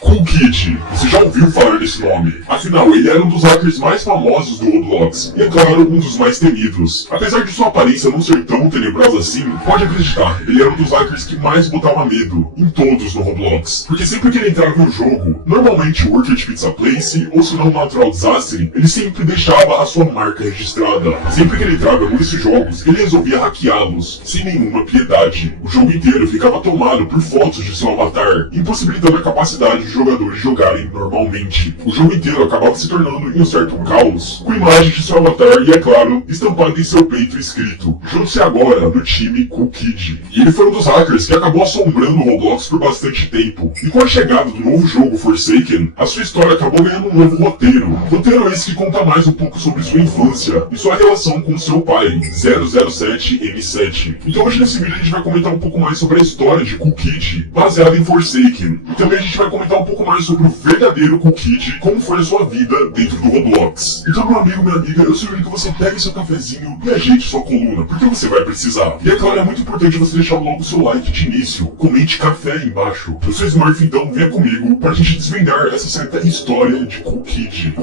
Cool Kid, você já ouviu falar desse nome? Afinal, ele era um dos hackers mais famosos do Roblox, e é claro, um dos mais temidos. Apesar de sua aparência não ser tão tenebrosa assim, pode acreditar, ele era um dos hackers que mais botava medo em todos no Roblox. Porque sempre que ele entrava no jogo, normalmente o Worker de Pizza Place, ou se não o Natural Disaster, ele sempre deixava a sua marca registrada. Sempre que ele entrava nesses jogos, ele resolvia hackeá-los, sem nenhuma piedade. O jogo inteiro ficava tomado por fotos de seu avatar, impossibilitando a capacidade dos jogadores jogarem normalmente. O jogo inteiro acabava se tornando em um certo caos, com imagens de seu avatar e, é claro, estampado em seu peito escrito: junte-se agora no time Cool Kid. E ele foi um dos hackers que acabou assombrando o Roblox por bastante tempo. E com a chegada do novo jogo Forsaken, a sua história acabou ganhando um novo roteiro. Roteiro esse que conta mais um pouco sobre sua infância e sua relação com seu pai, 007M7. Então hoje nesse vídeo a gente vai comentar um pouco mais sobre a história de Cool Kid, baseada em Forsaken. E também a gente vai comentar um pouco mais sobre o verdadeiro Cool Kid, como foi a sua vida dentro do Roblox. Então, meu amigo, minha amiga, eu sugiro que você pegue seu cafezinho e ajeite sua coluna, porque você vai precisar. E é claro, é muito importante você deixar logo o seu like de início. Comente café aí embaixo. Eu sou Smurf, então venha comigo pra gente desvendar essa certa história de Cool Kid.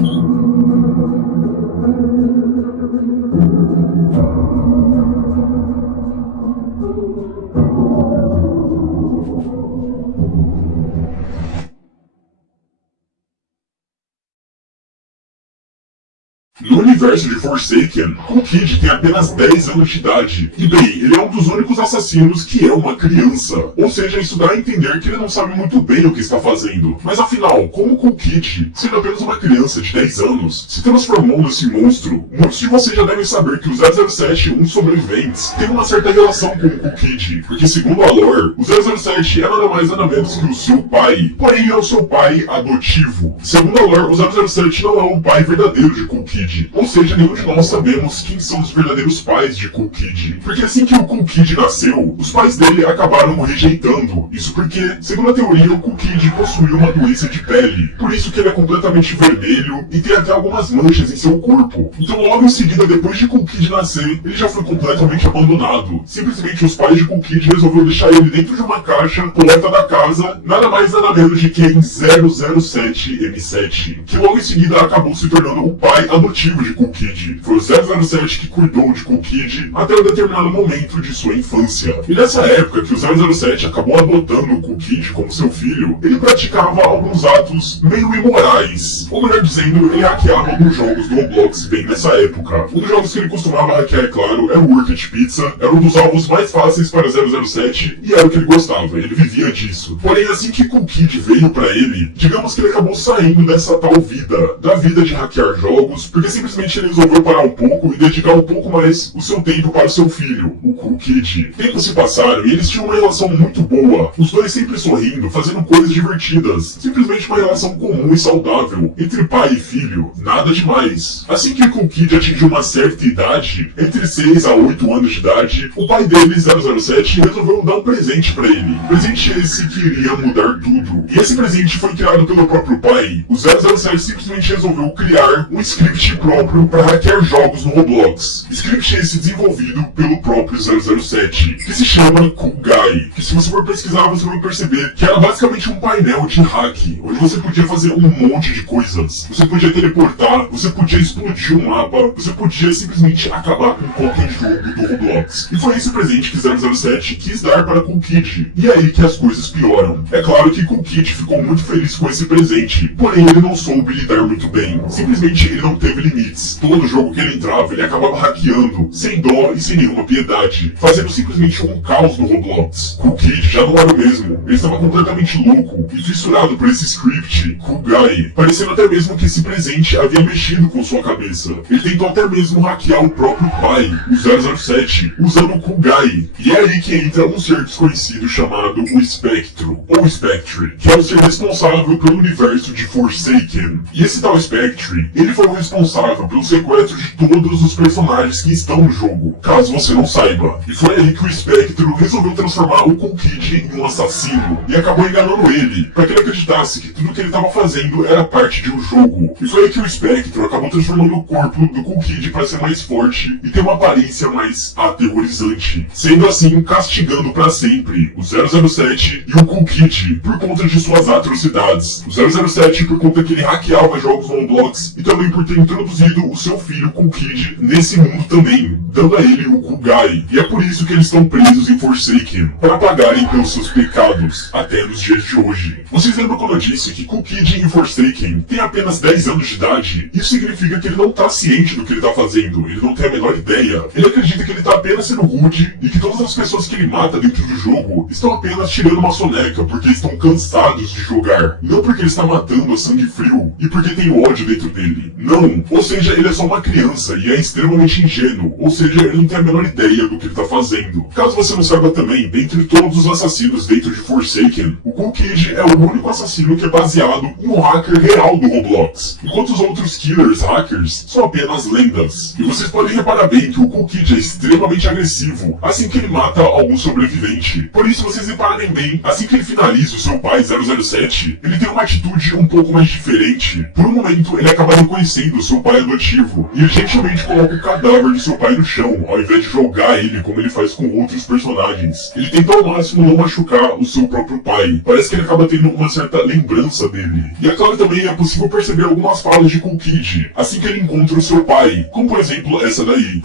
No universo de Forsaken, Cool Kid tem apenas 10 anos de idade. E bem, ele é um dos únicos assassinos que é uma criança. Ou seja, isso dá a entender que ele não sabe muito bem o que está fazendo. Mas afinal, como Cool Kid, sendo apenas uma criança de 10 anos, se transformou nesse monstro? Muitos de vocês já devem saber que o 007 e um sobreviventes tem uma certa relação com o Cool Kid. Porque segundo a lore, o 007 é nada mais nada menos que o seu pai. Porém, é o seu pai adotivo. Segundo a lore, o 007 não é o pai verdadeiro de Cool Kid. Ou seja, nenhum de nós sabemos quem são os verdadeiros pais de Cool Kid. Porque assim que o Cool Kid nasceu, os pais dele acabaram o rejeitando. Isso porque, segundo a teoria, o Cool Kid possuía uma doença de pele. Por isso que ele é completamente vermelho e tem até algumas manchas em seu corpo. Então logo em seguida, depois de Cool Kid nascer, ele já foi completamente abandonado. Simplesmente os pais de Cool Kid resolveram deixar ele dentro de uma caixa, porta da casa, nada mais nada menos de que em 007M7. Que logo em seguida acabou se tornando o pai adotivo de Cool Kid. Foi o 007 que cuidou de Cool Kid até um determinado momento de sua infância. E nessa época que o 007 acabou adotando o Cool Kid como seu filho, ele praticava alguns atos meio imorais. Ou melhor dizendo, ele hackeava alguns jogos do Roblox bem nessa época. Um dos jogos que ele costumava hackear, é claro, era o Worker de Pizza. Era um dos alvos mais fáceis para 007 e era o que ele gostava, ele vivia disso. Porém, assim que Cool Kid veio pra ele, digamos que ele acabou saindo dessa tal vida, da vida de hackear jogos, porque simplesmente ele resolveu parar um pouco e dedicar um pouco mais o seu tempo para o seu filho, o Cool Kid. Tempos se passaram e eles tinham uma relação muito boa, os dois sempre sorrindo, fazendo coisas divertidas, simplesmente uma relação comum e saudável, entre pai e filho, nada demais. Assim que Cool Kid atingiu uma certa idade, entre 6 a 8 anos de idade, o pai dele, 007, resolveu dar um presente para ele. Presente esse que iria mudar tudo. E esse presente foi criado pelo próprio pai. O 007 simplesmente resolveu criar um script próprio para hackear jogos no Roblox. Script esse desenvolvido pelo próprio 007, que se chama Cool Guy, que se você for pesquisar você vai perceber que era basicamente um painel de hack, onde você podia fazer um monte de coisas. Você podia teleportar, você podia explodir um mapa, você podia simplesmente acabar com qualquer jogo do Roblox. E foi esse presente que 007 quis dar para Cool Kid. E é aí que as coisas pioram. É claro que Cool Kid ficou muito feliz com esse presente, porém ele não soube lidar muito bem. Simplesmente ele não teve limites. Todo jogo que ele entrava, ele acabava hackeando, sem dó e sem nenhuma piedade, fazendo simplesmente um caos no Roblox. Cool Kid já não era o mesmo, ele estava completamente louco e fissurado por esse script, Cool Guy, parecendo até mesmo que esse presente havia mexido com sua cabeça. Ele tentou até mesmo hackear o próprio pai, o 007, usando o Cool Guy. E é aí que entra um ser desconhecido chamado o Espectro, ou Spectre, que é o ser responsável pelo universo de Forsaken. E esse tal Spectre, ele foi o responsável responsável pelo sequestro de todos os personagens que estão no jogo, caso você não saiba. E foi aí que o Spectro resolveu transformar o Cool Kid em um assassino e acabou enganando ele, para que ele acreditasse que tudo que ele estava fazendo era parte de um jogo. E foi aí que o Spectro acabou transformando o corpo do Cool Kid para ser mais forte e ter uma aparência mais aterrorizante, sendo assim castigando para sempre o 007 e o Cool Kid por conta de suas atrocidades. O 007 por conta que ele hackeava jogos no Roblox e também por ter introduzido o seu filho Cool Kid nesse mundo também, dando a ele o Cool Guy. E é por isso que eles estão presos em Forsaken, para pagarem pelos seus pecados, até nos dias de hoje. Vocês lembram quando eu disse que Cool Kid em Forsaken tem apenas 10 anos de idade? Isso significa que ele não está ciente do que ele está fazendo, ele não tem a menor ideia. Ele acredita que ele está apenas sendo rude e que todas as pessoas que ele mata dentro do jogo estão apenas tirando uma soneca porque estão cansados de jogar, não porque ele está matando a sangue frio e porque tem ódio dentro dele. Não, ou seja, ele é só uma criança e é extremamente ingênuo, ou seja, ele não tem a menor ideia do que ele está fazendo. Caso você não saiba também, dentre todos os assassinos dentro de Forsaken, o Cool Kid é o único assassino que é baseado em um hacker real do Roblox, enquanto os outros killers hackers são apenas lendas. E vocês podem reparar bem que o Cool Kid é extremamente agressivo assim que ele mata algum sobrevivente. Por isso, vocês repararem bem, assim que ele finaliza o seu pai 007, ele tem uma atitude um pouco mais diferente. Por um momento, ele acaba reconhecendo o seu pai adotivo e ele gentilmente coloca o cadáver de seu pai no chão, ao invés de jogar ele como ele faz com outros personagens. Ele tenta ao máximo não machucar o seu próprio pai. Parece que ele acaba tendo uma certa lembrança dele. E é claro também é possível perceber algumas falas de Cool Kid assim que ele encontra o seu pai, como por exemplo essa daí.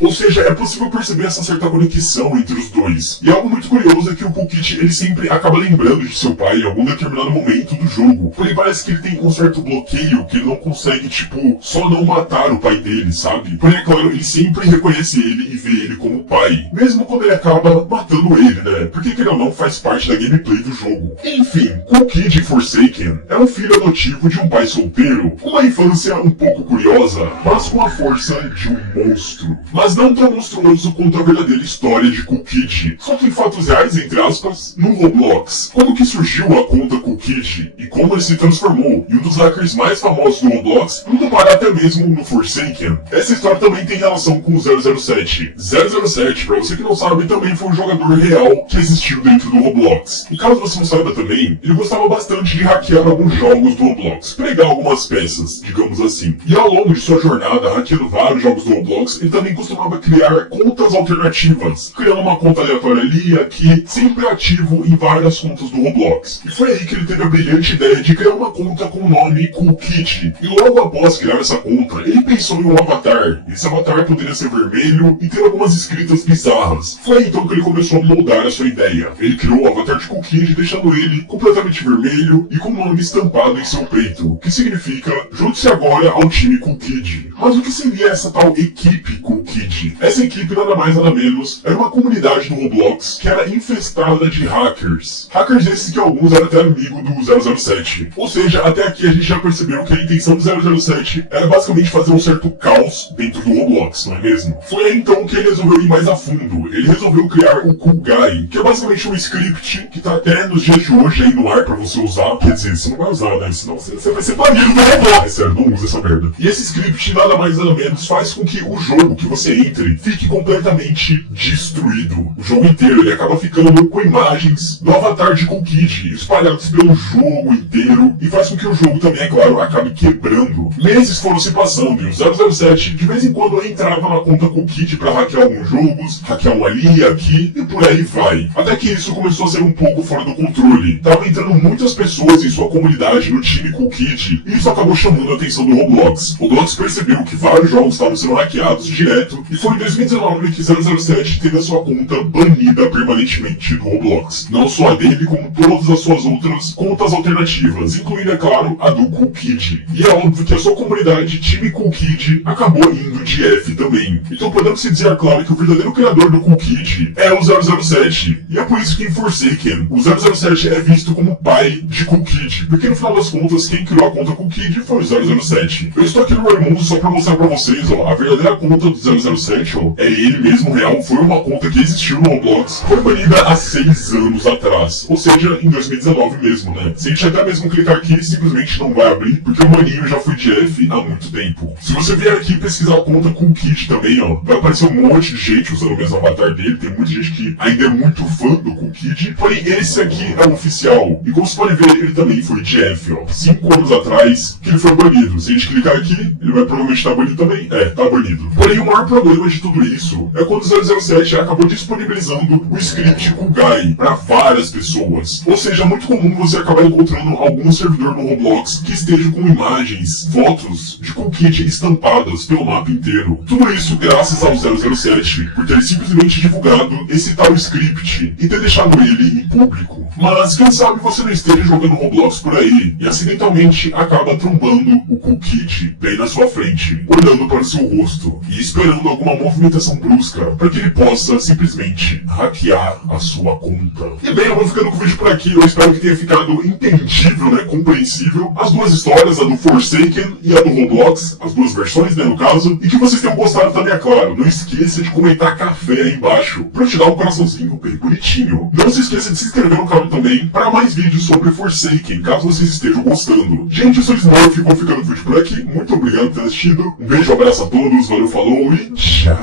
Ou seja, é possível perceber essa certa conexão entre os dois. E algo muito curioso é que o Cool Kid, ele sempre acaba lembrando de seu pai em algum determinado momento do jogo. Porém parece que ele tem um certo bloqueio, que ele não consegue, tipo, só não matar o pai dele, sabe? Porém, é claro, ele sempre reconhece ele e vê ele como pai. Mesmo quando ele acaba matando ele, né? Porque que ele não faz parte da gameplay do jogo. Enfim, Cool Kid Forsaken é um filho adotivo de um pai solteiro, com uma infância um pouco curiosa, mas com a força de um monstro. Mas não tão monstruoso quanto a verdadeira história de Cool Kid. Só que em fatos reais, entre aspas, no Roblox. Como que surgiu a conta Cool Kid e como ele se transformou em um dos hackers mais famosos do Roblox, indo parar até mesmo no Forsaken. Essa história também tem relação com o 007. 007, pra você que não sabe, também foi um jogador real que existiu dentro do Roblox. E caso você não saiba também, ele gostava bastante de hackear alguns jogos do Roblox, pregar algumas peças, digamos assim. E ao longo de sua jornada, hackeando vários jogos do Roblox, ele também costumava criar contas alternativas, criando uma conta aleatória ali e aqui, sempre ativo em várias contas do Roblox. E foi aí que ele teve a brilhante ideia de criar uma conta com o nome Cool Kid. E logo após criar essa conta, ele pensou em um avatar. Esse avatar poderia ser vermelho e ter algumas escritas bizarras. Foi aí então que ele começou a moldar a sua ideia. Ele criou o avatar de Cool Kid, deixando ele completamente vermelho e com o nome estampado em seu peito, que significa junte-se agora ao time Cool Kid. Mas o que seria essa tal equipe Cool Kid? Essa equipe nada mais nada menos era uma comunidade do Roblox que era infestada de hackers. Hackers esses que alguns eram até amigo do 007. Ou seja, até aqui a gente já percebeu que a intenção do 007 era basicamente fazer um certo caos dentro do Roblox, não é mesmo? Foi aí então que ele resolveu ir mais a fundo. Ele resolveu criar o Cool Guy, que é basicamente um script que tá até nos dias de hoje aí no ar pra você usar. Quer dizer, você não vai usar, né? Senão você vai ser banido do Roblox. É sério, não usa essa merda. E esse script nada mais nada menos faz com que o jogo que você entre fique completamente destruído. O jogo inteiro ele acaba ficando com imagens do avatar de Cool Kid espalhados pelo jogo inteiro e faz com que o jogo também, é claro, acabe quebrando. Meses foram se passando e o 007 de vez em quando entrava na conta Cool Kid pra hackear alguns jogos, hackear um ali e aqui e por aí vai. Até que isso começou a ser um pouco fora do controle. Tava entrando muitas pessoas em sua comunidade no time Cool Kid e isso acabou chamando a atenção do Roblox. O Roblox percebeu que vários jogos estavam sendo hackeados direto e foi em 2019 que 007 teve a sua conta banida permanentemente do Roblox. Não só a dele, como todas as suas outras contas alternativas, incluindo, é claro, a do Cool Kid. E é óbvio que a sua comunidade, time Cool Kid, acabou indo de F também. Então podemos se dizer, claro, que o verdadeiro criador do Cool Kid é o 007. 007. E é por isso que em Forsaken, o 007 é visto como pai de Cool Kid, porque no final das contas, quem criou a conta Cool Kid foi o 007. Eu estou aqui no Raimundo só pra mostrar pra vocês, ó, a verdadeira conta do 007, ó, é ele mesmo real, foi uma conta que existiu no Roblox, foi banida há 6 anos atrás, ou seja, em 2019 mesmo, né? Se a gente até mesmo clicar aqui, simplesmente não vai abrir, porque o maninho já foi de F há muito tempo. Se você vier aqui pesquisar a conta Cool Kid também, ó, vai aparecer um monte de gente usando o mesmo avatar dele, tem muita gente que ainda é muito fã do Cool Kid, porém esse aqui é o oficial, e como vocês podem ver, ele também foi de F, ó, 5 anos atrás que ele foi banido. Se a gente clicar aqui, ele vai provavelmente estar banido também, tá banido. Porém, o maior problema de tudo isso é quando o 007 acabou disponibilizando o script Kugai para várias pessoas, ou seja, é muito comum você acabar encontrando algum servidor no Roblox que esteja com imagens, fotos de Cool Kid estampadas pelo mapa inteiro. Tudo isso graças ao 007, por ter simplesmente divulgado esse tal script e ter deixado ele em público. Mas quem sabe você não esteja jogando Roblox por aí e acidentalmente acaba trombando o Cool Kid bem na sua frente, olhando para o seu rosto e esperando alguma movimentação brusca para que ele possa simplesmente hackear a sua conta. E bem, eu vou ficando com o vídeo por aqui, eu espero que tenha ficado entendível, né, compreensível, as duas histórias, a do Forsaken e a do Roblox, as duas versões, né, no caso, e que vocês tenham gostado também, é claro. Não esqueça de comentar café aí embaixo pra eu te dar um coraçãozinho bem bonitinho. Não se esqueça de se inscrever no canal também para mais vídeos sobre Forsaken, caso vocês estejam gostando. Gente, eu sou o Smurf, vou ficando com o vídeo por aqui, muito obrigado por ter assistido, um beijo, um abraço a todos, valeu, falou e tchau!